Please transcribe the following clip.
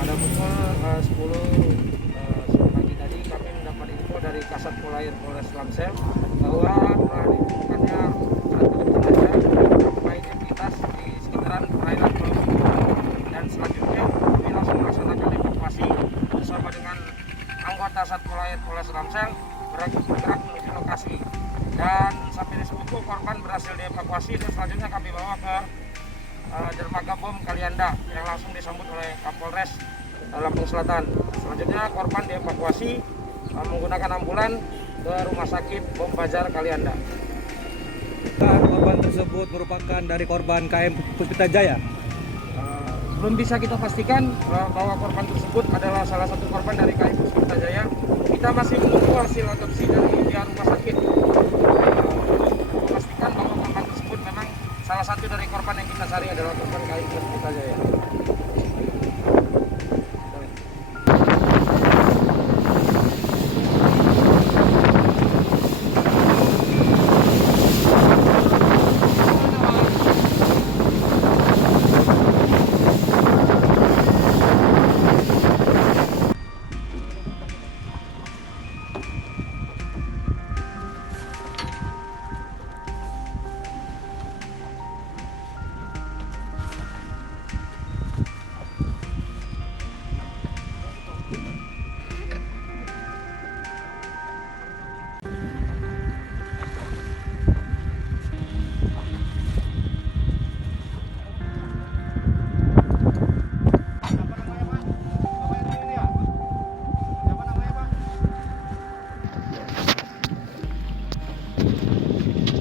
Pada pukul 10 pagi tadi kami mendapat info dari Kasat Polair Polres Lamsel bahwa telah ditemukannya satu jenazah identitas di sekitaran perairan Pulau Seribu, dan selanjutnya kami langsung melaksanakan evakuasi bersama dengan anggota Sat Polair Polres Lamsel bergerak menuju lokasi, dan sampai di Sepuku korban berhasil dievakuasi dan selanjutnya kami bawa ke dermaga bom Kalianda yang langsung disambut oleh Kapolres Lampung Selatan. Selanjutnya korban dievakuasi menggunakan ambulan ke Rumah Sakit Bom Bajar Kalianda. Korban tersebut merupakan dari korban KM Puspita Jaya. Belum bisa kita pastikan bahwa korban tersebut adalah salah satu korban dari KM Puspita Jaya. Kita masih menunggu hasil otopsi dari pihak rumah sakit untuk memastikan bahwa korban tersebut memang salah satu dari korban yang kita cari adalah korban KM Puspita Jaya.